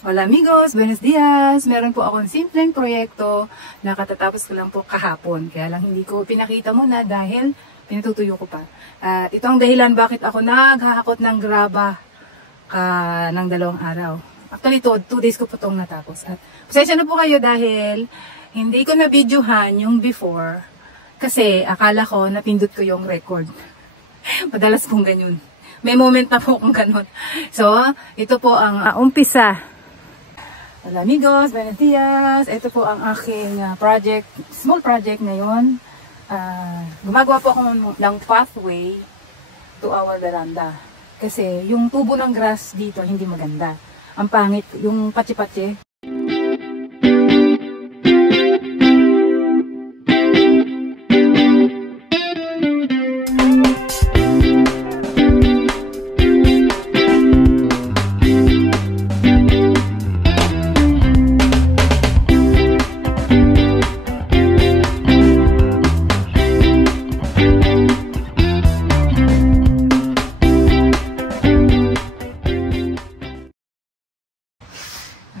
Hola amigos, buenos dias! Meron po akong simpleng proyekto na katatapos ko lang po kahapon. Kaya lang hindi ko pinakita muna dahil pinatutuyo ko pa. Ito ang dahilan bakit ako naghahakot ng graba ng 2 araw. Actually, 2 days ko po itong natapos. At pasensya na po kayo dahil hindi ko na-videohan yung before kasi akala ko napindot ko yung record. Madalas pong ganyan. May moment na po kung ganun. So, ito po ang umpisa. Hola amigos, buenos dias. Ito po ang aking project, small project ngayon. Gumagawa po ako ng pathway to our veranda. Kasi yung tubo ng grass dito hindi maganda. Ang pangit, yung patsi-patsi.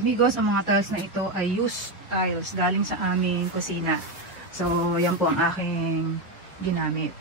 Amigos, ang mga tiles na ito ay used tiles galing sa aming kusina. So, yan po ang aking ginamit.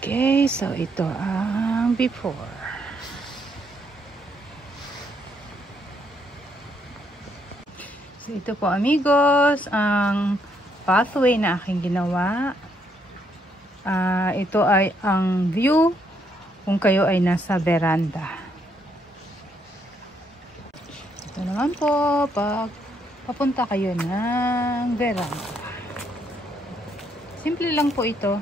Okay, so ito ang before. So ito po amigos, ang pathway na aking ginawa. Ito ay ang view kung kayo ay nasa veranda. Ito naman po pag papunta kayo ng veranda. Simple lang po ito.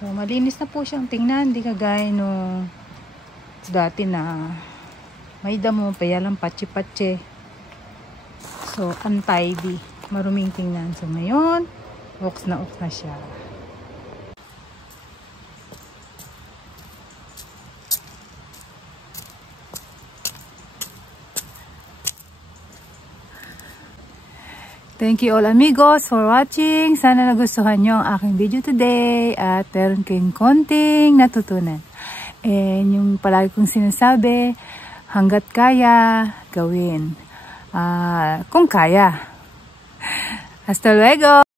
So, malinis na po siyang tingnan. Hindi kagaya no dati na may damo pa yalang patsi-patsi. So, untidy. Maruming tingnan. So, ngayon, oks na siya. Thank you all amigos for watching. Sana nagustuhan nyo ang aking video today at meron kayong konting natutunan. And yung palagi kong sinasabi, hanggat kaya, gawin. Kung kaya. Hasta luego!